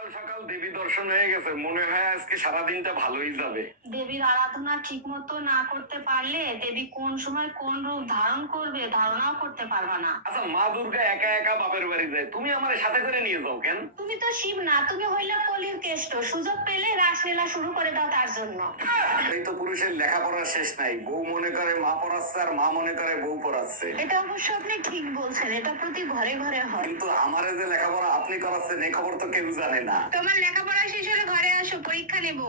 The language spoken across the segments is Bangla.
সকাল সকাল দেবী দর্শন হয়ে গেছে। মনে হয় আজকে সারাদিনটা ভালোই যাবে। দেবীর আরাধনা ঠিক মতো না করতে পারলে দেবী কোন সময় কোন রূপ ধারণ করবে ধারণাও করতে পারবে না। আচ্ছা মা দুর্গা একা একা বাপের বাড়ি যায়। তুমি আমার সাথে করে নিয়ে যাও কেন? তুমি তো শিব না তুমি হইলে কলির কেষ্ট। সুযোগ পেলে রাসলীলা শুরু করে দাও তার জন্য। এই তো পুরুষের লেখাপড়া শেষ নাই। বউ মনে করে মা পড়াচ্ছে আর মা মনে করে বউ পড়াচ্ছে। এটা অবশ্য আপনি ঠিক বলছেন এটা প্রতি ঘরে ঘরে হয়। কিন্তু আমারে যে লেখাপড়া আপনি করাচ্ছেন এই খবর তো কেউ জানে না। তোমার লেখাপড়া শেষ হলে ঘরে আসো পরীক্ষা নেব।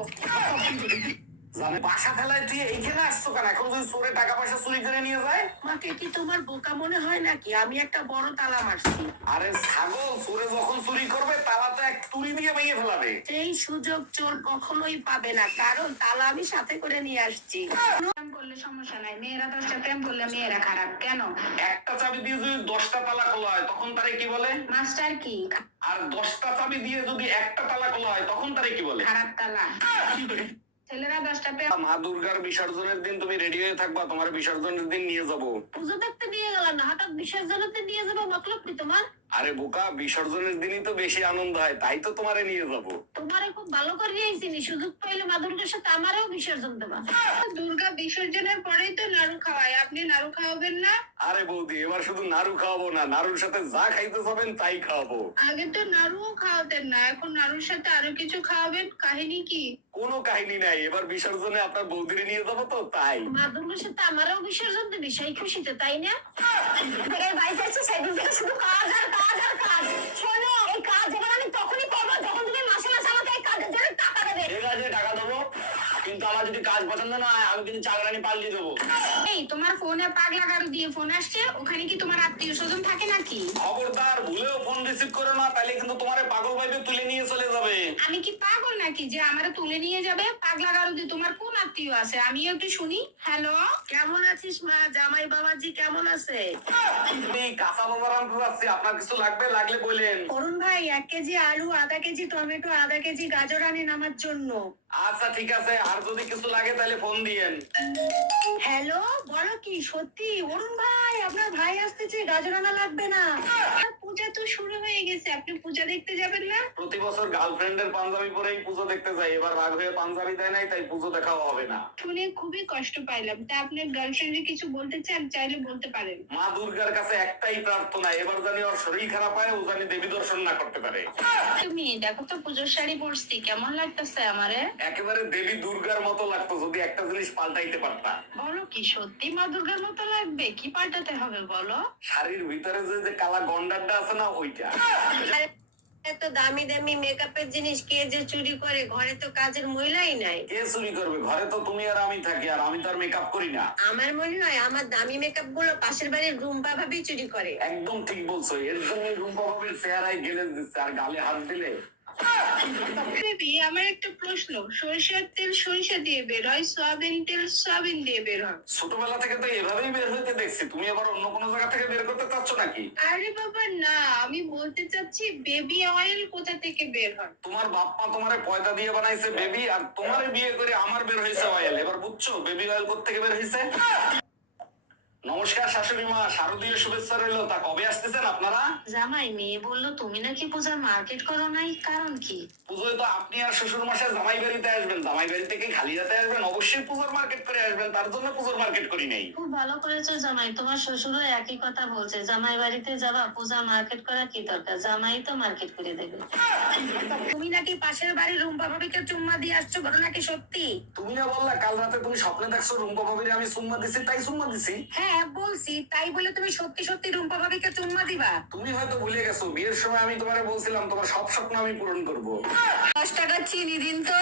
জানে বাসা ফেলায় তুই এইখানে আসছো কেন? এখন যদি চোরে টাকা পয়সা চুরি করে নিয়ে যায়? মাকে কি তোমার বোকা মনে হয় নাকি? আমি একটা বড় তালা মারছি। আরে ছাগল চোরে যখন চুরি করবে তালা তো এক তুড়ি দিয়ে ভেঙে ফেলাবে। সেই সুযোগ চোর কখনোই পাবে না। কারণ তালা আমি সাথে করে নিয়ে আসছি। প্রেম করলে সমস্যা নাই। মেয়েরা দশটা প্রেম করলে মেয়েরা খারাপ। কেন? একটা চাবি দিয়ে যদি দশটা তালা খোলা হয় তখন তারে কি বলে? মাস্টার কি? আর দশটা চাবি দিয়ে যদি একটা তালা খোলা হয় তখন তারে কি বলে? খারাপ তালা। ছেলেরা দশটা প্রেম মা দুর্গার বিসর্জনের দিন তুমি রেডি হয়ে থাকবা তোমার বিসর্জনের দিন নিয়ে যাব। পুজো দেখতে নিয়ে গেলাম না হঠাৎ বিসর্জনতে নিয়ে যাব মতলব কি তোমার? আরে বোকা বিসর্জনের দিনই তো বেশি আনন্দ হয় তাই তো তোমারে নিয়ে যাব। তোমারে খুব ভালো করে নিয়েছিনি সুযোগ পাইলে মা দুর্গার সাথে আমারও বিসর্জন দেবা। দুর্গা বিসর্জনের পরেই তো নাড়ু খাওয়ায় আপনি নাড়ু খাওয়াবেন না? আরে বৌদি এবার শুধু নাড়ু খাওয়াবো না নাড়ুর সাথে যা খাইতে যাবেন তাই খাওয়াবো। আগে তো নাড়ুও খাওয়াতেন না এখন নাড়ুর সাথে আরও কিছু খাওয়াবেন কাহিনী কি? কোনো কাহিনী নাই এবার বিসর্জনে আপনার বৌদিরে নিয়ে যাব তো তাই। মা দুর্গার সাথে আমারও বিসর্জন দেবে সেই খুশিতে তাই না? থেকে বাড়ি সেদিন থেকে শুধু কাজ আর কাজ শোনো এই কাজ এবার আমি তখনই করব যখন তুমি মাসে মাসে আমাকে এই কাজের জন্য টাকা দেবে ঠিক আছে টাকা দেবো কিন্তু আমার যদি কাজ পছন্দ না হয় আমি কিন্তু চাকরানি পাল্টিয়ে দেবো। এই তোমার ফোনে পাগলা গাড়ু দিয়ে ফোন আসছে ওখানে কি তোমার আত্মীয় স্বজন থাকে নাকি? খবরদার ভুলেও ফোন রিসিভ করো না তাহলে কিন্তু তোমার পাগল ভাইবে তুলে নিয়ে চলে যাবে। আমি কি পাগল নাকি যে আমারে তুলে নিয়ে যাবে? পাগলা গাড়ু দিয়ে তোমার কোন আত্মীয় আছে? আমিও একটু শুনি। হ্যালো কেমন আছিস মা? জামাই বাবাজি কেমন আছে? আমি কাঁচা বাজার আনতে যাচ্ছি আপনার কিছু লাগবে? লাগলে বলেন। অরুণ ভাই এক কেজি আলু আধা কেজি টমেটো আধা কেজি গাজর আনেন আমার জন্য। আচ্ছা ঠিক আছে আর যদি কিছু লাগে তাহলে ফোন দিয়েন। হ্যালো বলো কি সত্যি? অরুণ ভাই আপনার ভাই আসতেছে গাজর আনা লাগবে না। পূজা তো শুরু হয়ে গেছে আপনি পূজা দেখতে যাবেন না? প্রতি বছর গার্লফ্রেন্ডের পাঞ্জাবি পরেই পুজো দেখতে যাই এবার রাগ হয়ে পাঞ্জাবি দেয় নাই তাই পুজো দেখাও হবে না। শুনে খুবই কষ্ট পাইলাম। তা আপনার গার্লফ্রেন্ডে কিছু বলতে চান চাইলে বলতে পারেন। মা দুর্গার কাছে একটাই প্রার্থনা এবার জানি ওর শরীর খারাপ হয় ও জানি দেবী দর্শন না করতে পারে। তুমি দেখো তো পুজোর শাড়ি পরছি কেমন লাগতেছে আমারে? একেবারে দেবী দুর্গার মতো লাগতো যদি একটা জিনিস পাল্টাইতে পারতা বলো কি সত্যি মা দুর্গার মতো লাগবে? কি পাল্টাতে হবে বলো? শাড়ির ভিতরে যে যে কালা গন্ডারটা আছে না ওইটা। এত দামি দামি মেকআপের জিনিস কে যে চুরি করে? ঘরে তো কাজের মহিলাই নাই। কে চুরি করবে? ঘরে তো তুমি আর আমি থাকি আর আমি তো আর মেকআপ করি না। আমার মনে হয় আমার দামি মেকআপগুলো পাশের বাড়ির রুম্পা ভাবি চুরি করে। একদম ঠিক বলছো এর জন্য রূপা বাবির চেহারায় গেলে দিচ্ছে আর গালে হাত দিলে আমার একটা প্রশ্ন সরিষার তেল সরিষা দিয়ে বের হয় সয়াবিন তেল সয়াবিন দিয়ে বের হয়। ছোটবেলা থেকে তো এভাবেই বের হইতে দেখছি। তুমি আবার অন্য কোনো জায়গা থেকে বের করতে চাচ্ছ নাকি? আরে বাবা না আমি বলতে চাচ্ছি বেবি অয়েল কোথা থেকে বের হয়? তোমার বাপ মা তোমারে পয়দা দিয়ে বানাইছে বেবি আর তোমারে বিয়ে করে আমার বের হয়েছে অয়েল এবার বুঝছ বেবি অয়েল থেকে বের হয়েছে নমস্কার শাশুড়ি মা শারদীয় শুভেচ্ছা রইল। তা কবে আসতেছেন আপনারা? জামাই মেয়ে বলল তুমি নাকি পূজার মার্কেট করো নাই? কারণ কি? পুজোয় তো আপনি আর শ্বশুর মাসে জামাই বাড়িতে আসবেন। জামাই বাড়ি থেকে খালি হাতে আসবেন অবশ্যই পুজোর মার্কেট করে আসবেন। তার জন্য পুজোর মার্কেট করি নাই। খুব ভালো করেছ জামাই। তোমার শ্বশুরও একই কথা বলছে। জামাই বাড়িতে যাবা পূজা মার্কেট করা কি দরকার? জামাই তো মার্কেট করে দেবে। তুমি নাকি পাশের বাড়ির রুম্পা ভাবিকে চুম্মা দিয়ে আসছো? ঘটনা কি সত্যি? তুমি না বললা কাল রাতে তুমি স্বপ্নে দেখছ রুম্পা ভাবিরে আমি সুম্মা দিছি তাই সুম্মা দিছি? হ্যাঁ বলছি। তাই বলে তুমি সত্যি সত্যি রুম্পা ভাবিকে চুম্মা দিবা? তুমি হয়তো ভুলে গেছো বিয়ের সময় আমি তোমারে বলছিলাম তোমার সব স্বপ্ন আমি পূরণ করব। দশ টাকা চিনি দিন তো।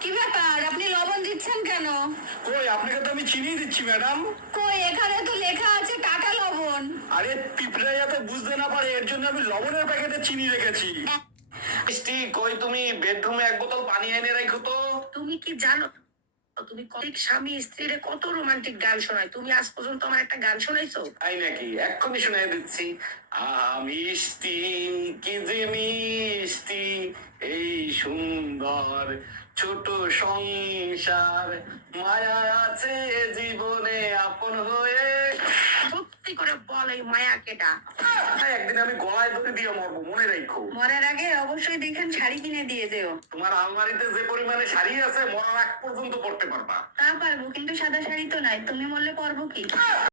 কি ব্যাপার? আপনি লবণ দিচ্ছেন কেন? কই আপনাকে তো আমি চিনি দিচ্ছি ম্যাডাম। কই এখানে তো লেখা আছে টাকা লবণ। আরে পিঁপড়া যাতে বুঝতে না পারে এর জন্য আমি লবণের প্যাকেটে চিনি রেখেছি। মিষ্টি কই তুমি? বেডরুমে এক বোতল পানি এনে রাখো তো। তুমি কি জানো তুমি স্বামী স্ত্রীর কত রোমান্টিক গান শোনায়? তুমি আজ পর্যন্ত আমার একটা গান শোনাইছো? তাই নাকি? এক্ষুনি শোনাই দিচ্ছি। আমিষ্টি কি যে মিষ্টি এই সুন্দর ছোট সংসার। মায়া আছে জীবনে আপন হয়ে করে বল এই মায়া কেটা একদিন আমি গলায় ধরে দিয়ে মরবো মনে রাখো। মরার আগে অবশ্যই দেখেন শাড়ি কিনে দিয়ে দেও তোমার আলমারিতে যে পরিমাণে শাড়ি আছে মরার আগ পর্যন্ত পড়তে পারবা। তা পারব কিন্তু সাদা শাড়ি তো নাই তুমি মরলে পারব কি?